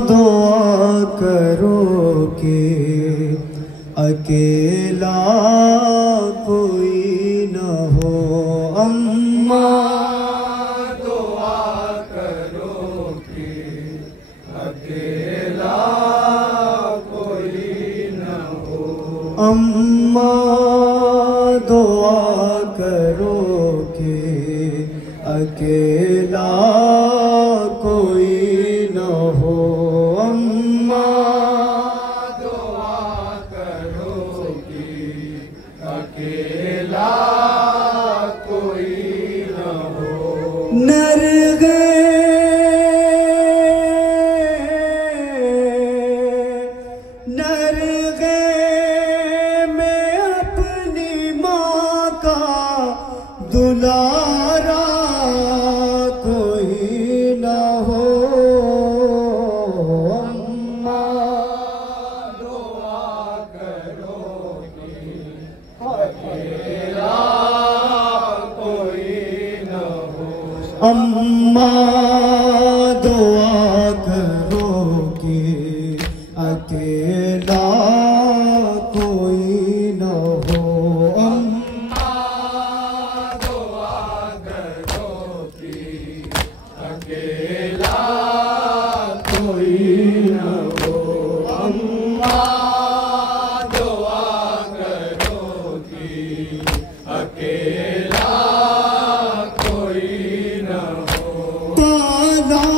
दुआ करो कि अकेला कोई न हो। अम्मा दुआ करो कि अकेला कोई न हो। अम्मा दुआ करो कि अकेला कोई न हो। अम्मा दुआ करो कि अकेला कोई न हो। नरगे नरगे में अपनी माँ का दुलारा कोई न हो। अम्मा दुआ करो कि अकेला कोई न हो। अम्मा दुआ करो कि अकेला कोई न हो। अम्मा दुआ करो कि अकेला कोई न हो। अम्मा दुआ करो कि अकेला कोई न हो। पाला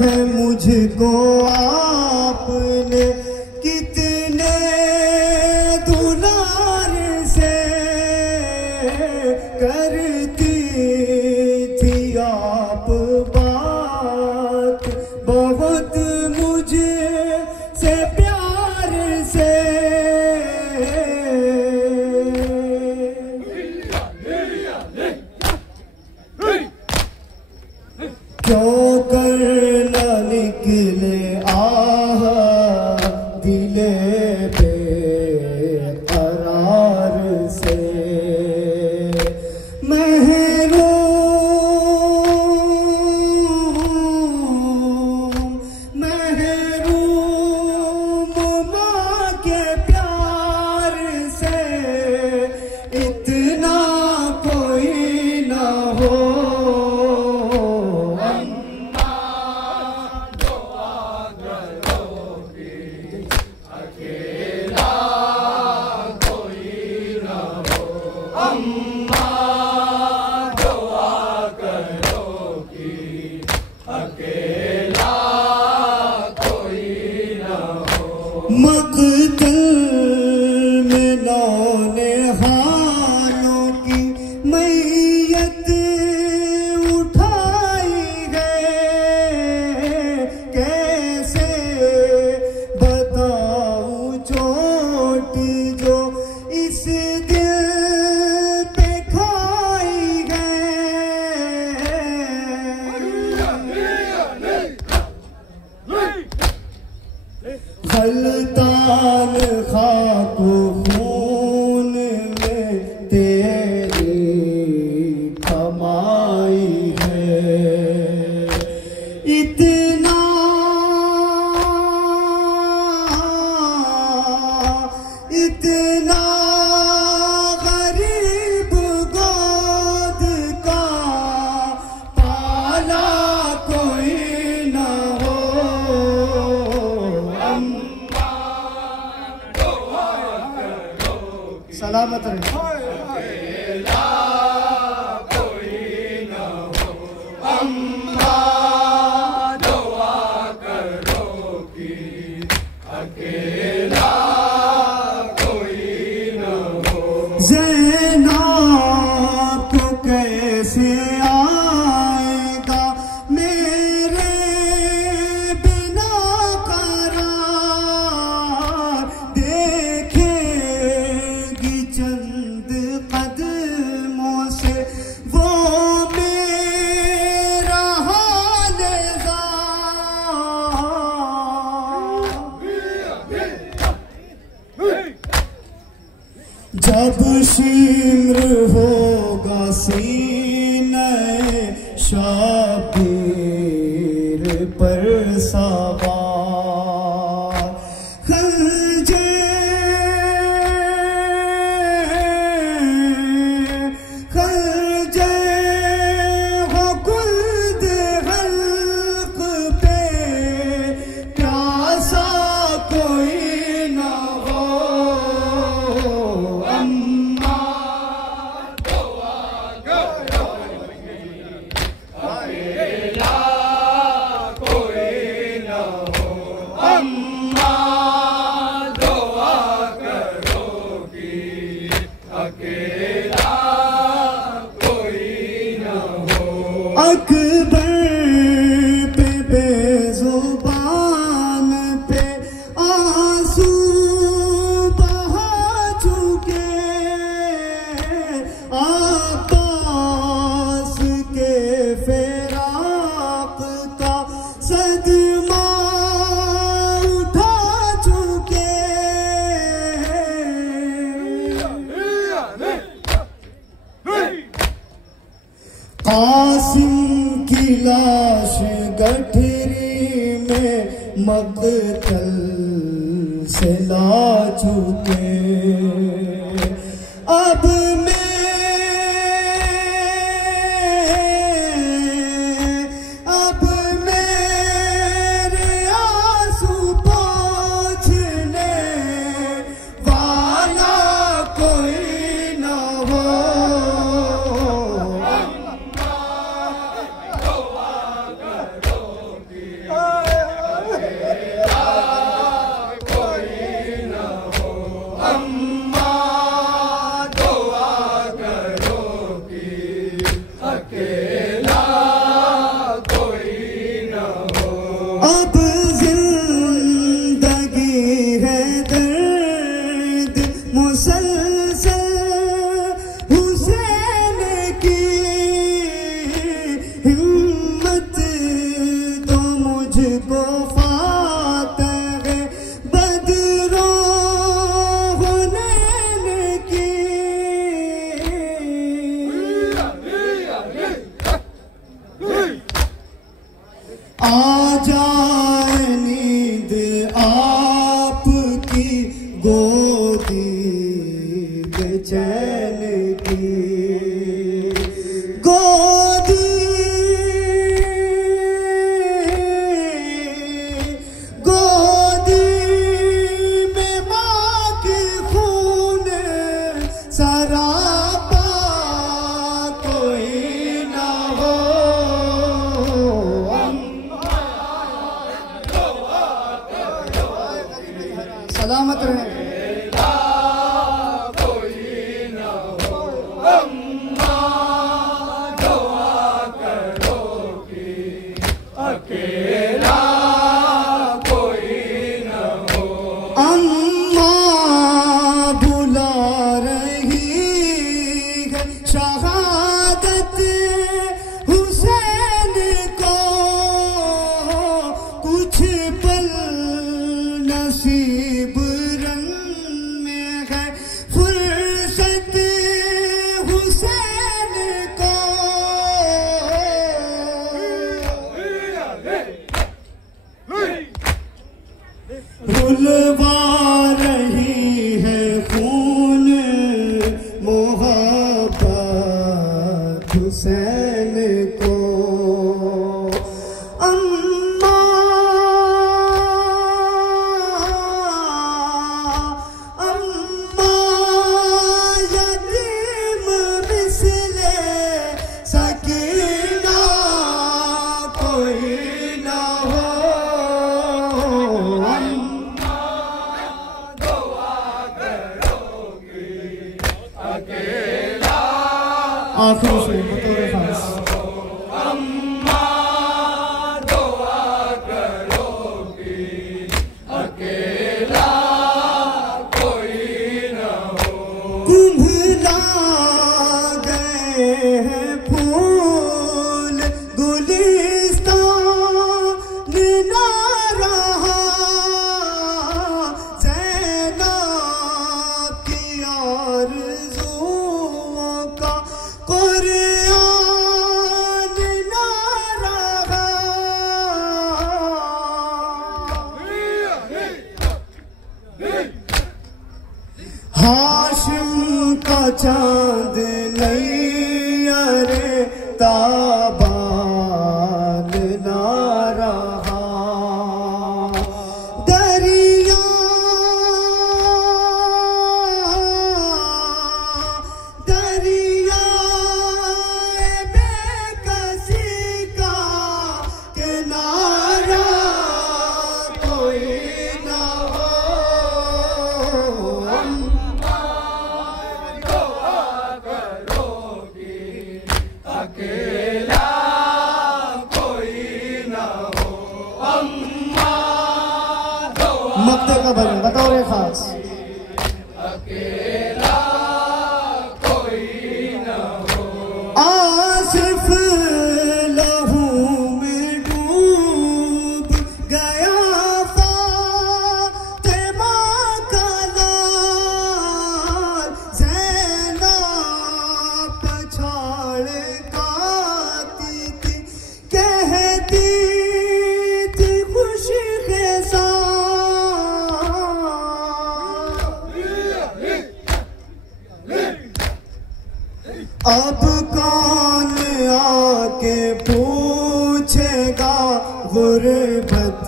है मुझको आपने कितने दुलार से, करती थी आप बात बहुत मुझे से प्यार से। क्यों कर न निकले आह दिले बेकरार से। महरूम माँ के प्यार से इतना कोई न हो। अम्मा दुआ करो कि अकेला कोई न हो। मक़तल में नौनिहालों की मैयत उठाई गए, कैसे बताऊं चोट जो इस गलतान खाक खून में तेरी कमाई है। इतना इतना गरीब गोद का पाला कोई न हो। सलामत रहे। अकेला कोई न हो। अम्मा दुआ करो कि अकेला कोई न हो। ज़ैनब को कैसे आएगा मेरे बिना करार, देखेगी चंद कदमों से वो मेरा हाल जब शिम्र होगा सीने शाबीर पर सा सवार खंजे खंजे हो कुल्द हल्क पे प्यासा कोई ना हो अम्मा दुआ करो अकेला कोई ना हो अम्मा दुआ करोगी अकेला कोई ना हो अकबर पे बेजुबान पे आंसू बहा चुके आबास के फिराक का सदमा उठा चुके कासिम की लाश गठरी में मकतल से ला चुके अब मेरे आंसू पोंछने वाला कोई ना हो अम्मा दुआ करोगी अकेला कोई ना हो अब जिंदगी है दर्द मुसलसल हुसैन की हिम्मत तो मुझको फातह बदरो आ जाए नींद आपकी गोदी बेचैन की गोदी गोदी में माँ की खून सरापा कोई ना हो सलामत रहे कोई ना हो अम्मा दुआ करोगी अकेला कोई ना हो अम्मा बुला रही है शहादत हुसैन को कुछ पल नसीब रंग में है फुर्सत हुसैन को रुलवा रही है खून मोहब्बत हुसैन को अम्मा अम्मा यतीम मिसले सकीना कोई ना हो अम्मा दुआ करोगी अकेला आखिरी से बतौर खास अम्मा दुआ करोगी अकेला कोई ना हो कुंभला गए हैं फूल गुलिस्तान ना रहा ज़ैनब की आरज़ुओं का कुर्आन चांद नहीं अरे ताबान ना रहा। दरिया दरिया बेकसी का किनारा कोई ना हो। अकेला कोई न हो अम्मा दुआ मक्ते का भजन बताओ रे खास। अकेला कोई न हो आसिफ लहू में डूब गया फातिमा का लाल। ज़ैनब पछाड़ गाती थी कहती थी खुशी के अब कौन आके पूछेगा गुर्बत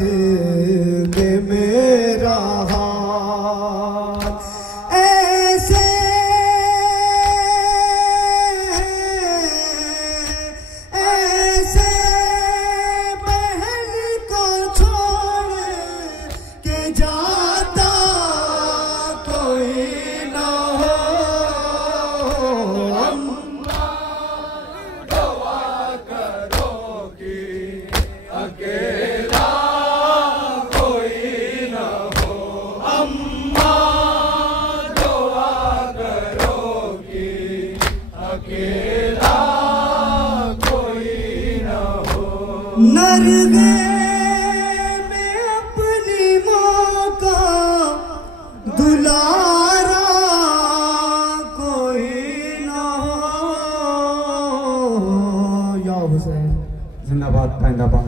में मेरा हाल। ऐसे ऐसे बहन को छोड़ के जाता कोई ना हो। अकेला कोई न हो अम्मा दुआ करोगी। अकेला कोई न हो नरगे में अपनी माँ का दुलारा कोई ना हो। या हुसैन जिंदाबाद पैंदाबाद।